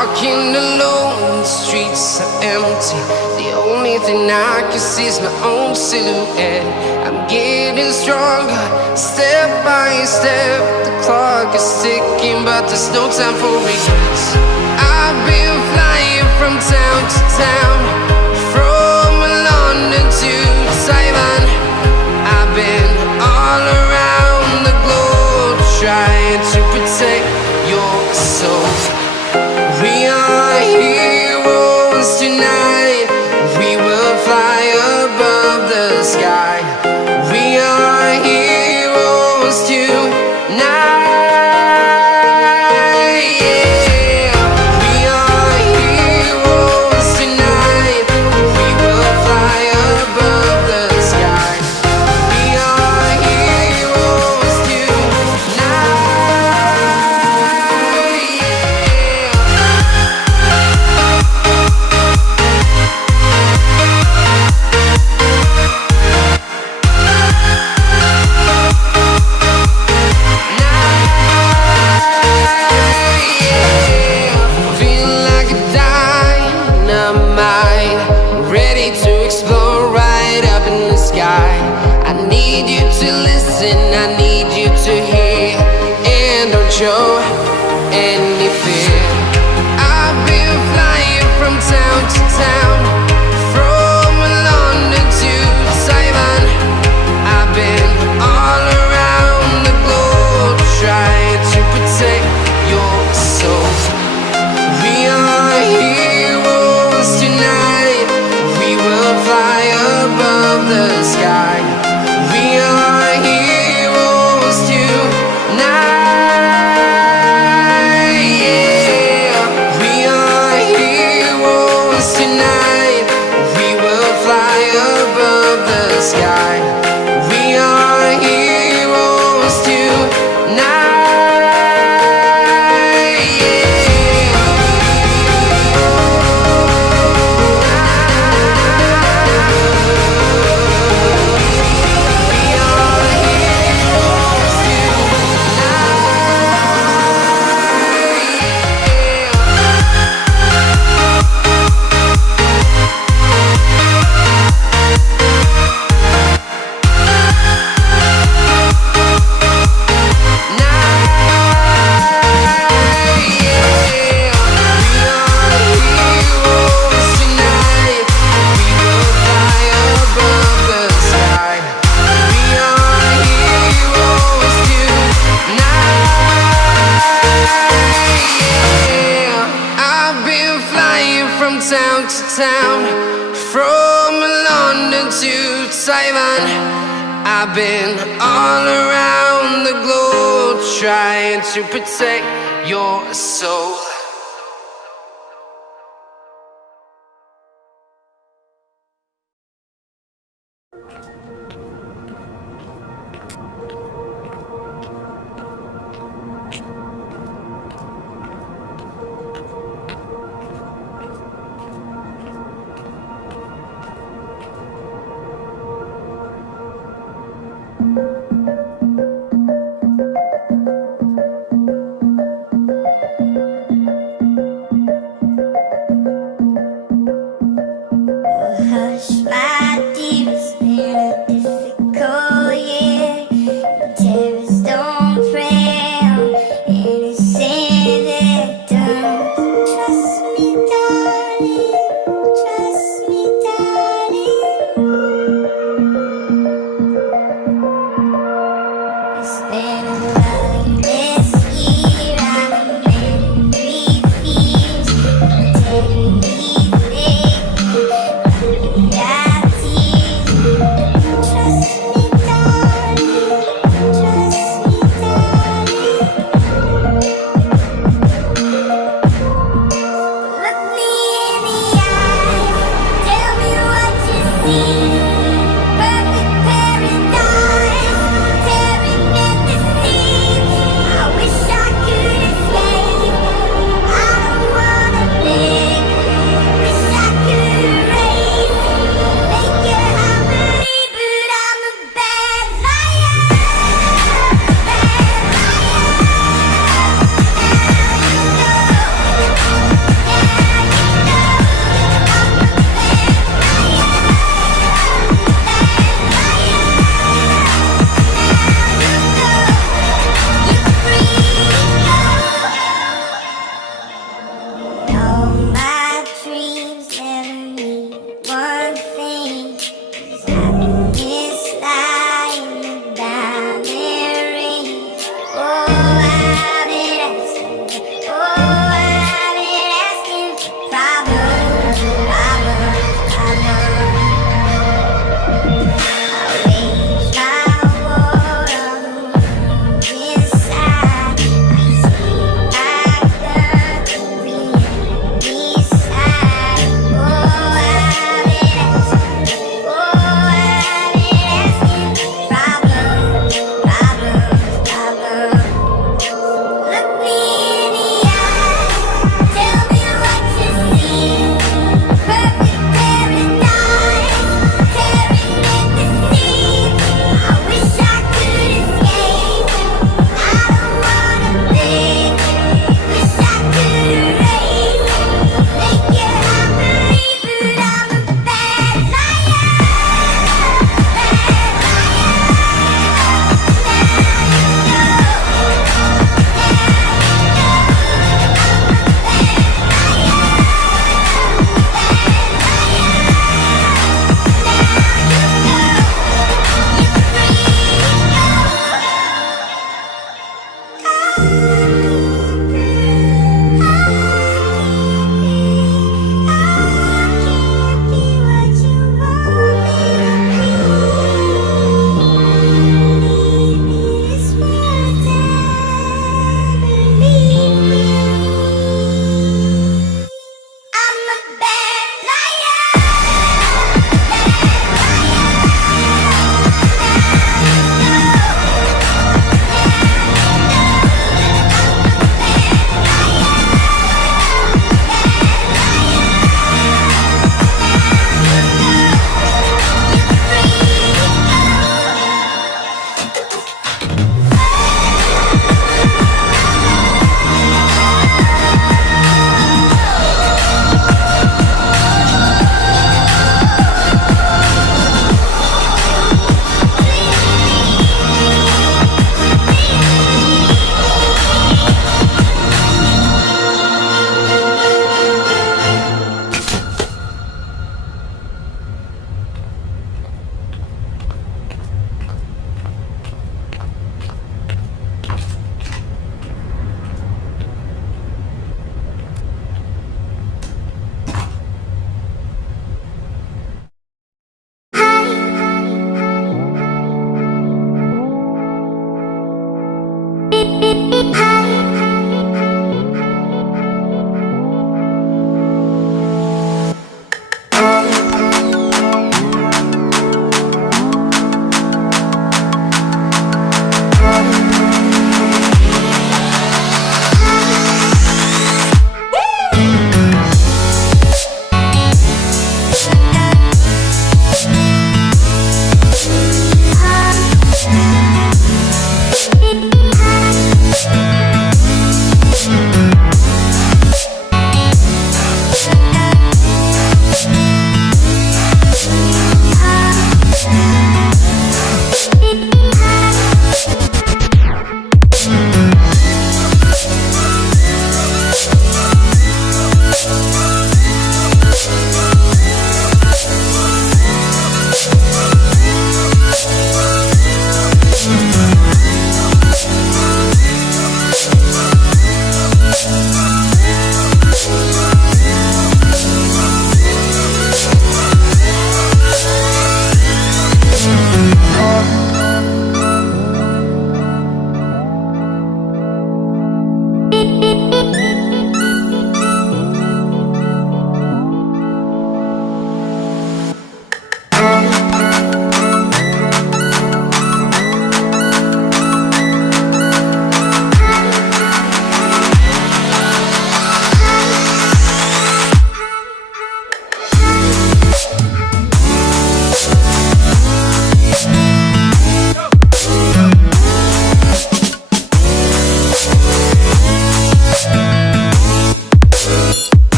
Walking alone, the streets are empty. The only thing I can see is my own silhouette. I'm getting stronger, step by step. The clock is ticking, but there's no time for regrets. I've been flying from town to town, from London to Taiwan. I've been all around the globe, trying to protect your soul. We are heroes tonight. We will fly above the sky. We are heroes tonight. Yeah. We are heroes tonight. We will fly above the sky. We are heroes tonight. I need you to hear, and don't show any fear. I've been flying from town to town, from London to Taiwan. I've been all around the globe, trying to protect your soul. We are heroes tonight. We will fly above the sky. We are heroes tonight. Yeah. We are heroes tonight. We will fly above the sky. We are heroes tonight. Town to town, from London to Taiwan. I've been all around the globe, trying to protect your soul. All my dreams never mean one thing. Happiness lying in the diamond ring. Oh, I've been asking. Oh, I've been asking for problems, problems, problems. I raise my war on the wound inside. I see my gun, we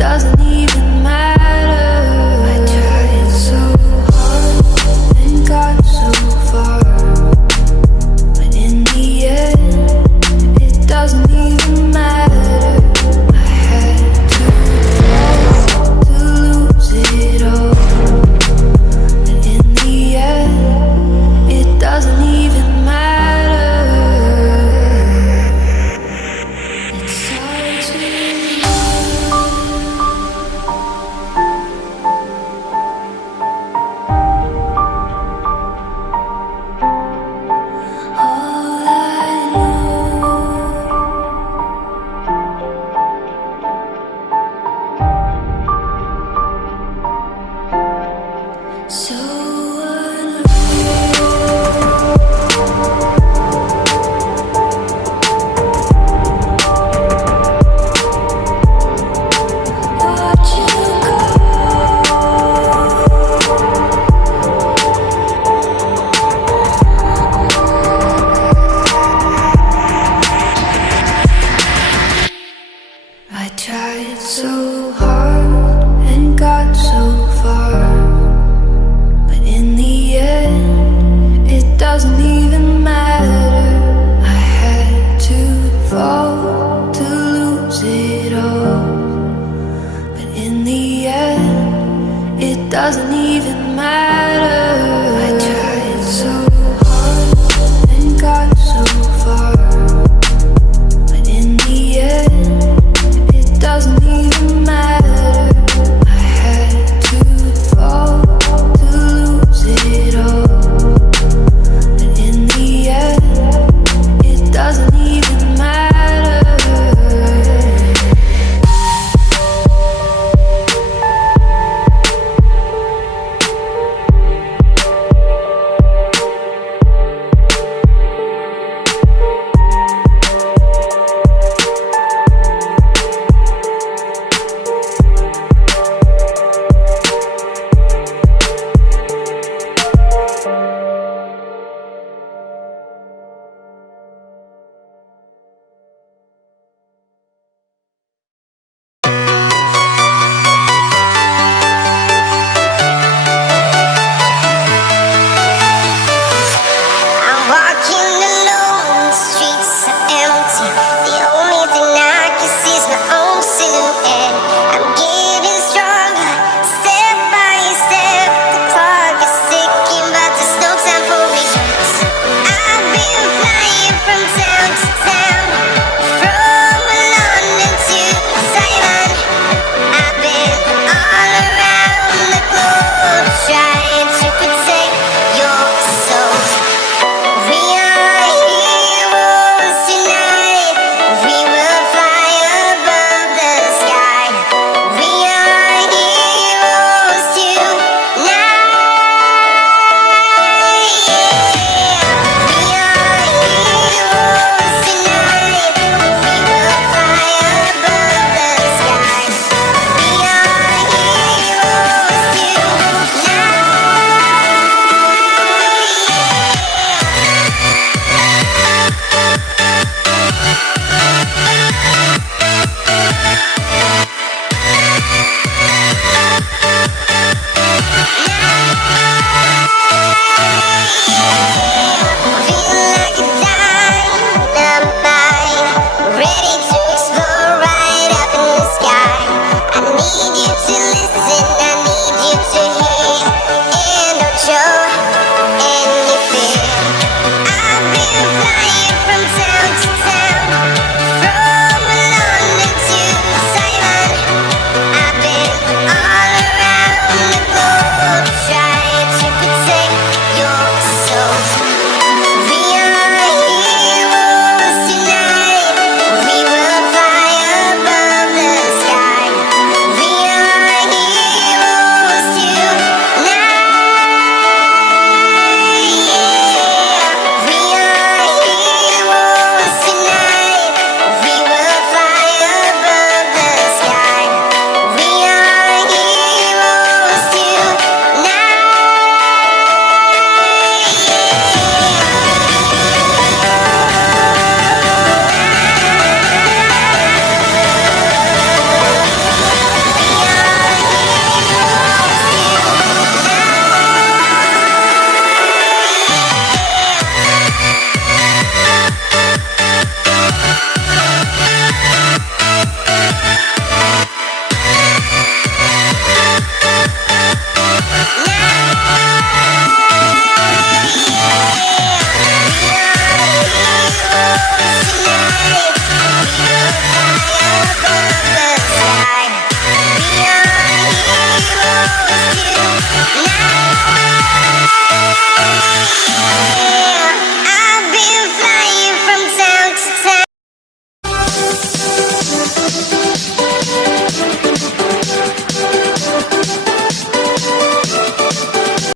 Doesn't even matter. so hard and got so far, but in the end, it doesn't even matter. I had to fall to lose it all, but in the end, it doesn't even matter.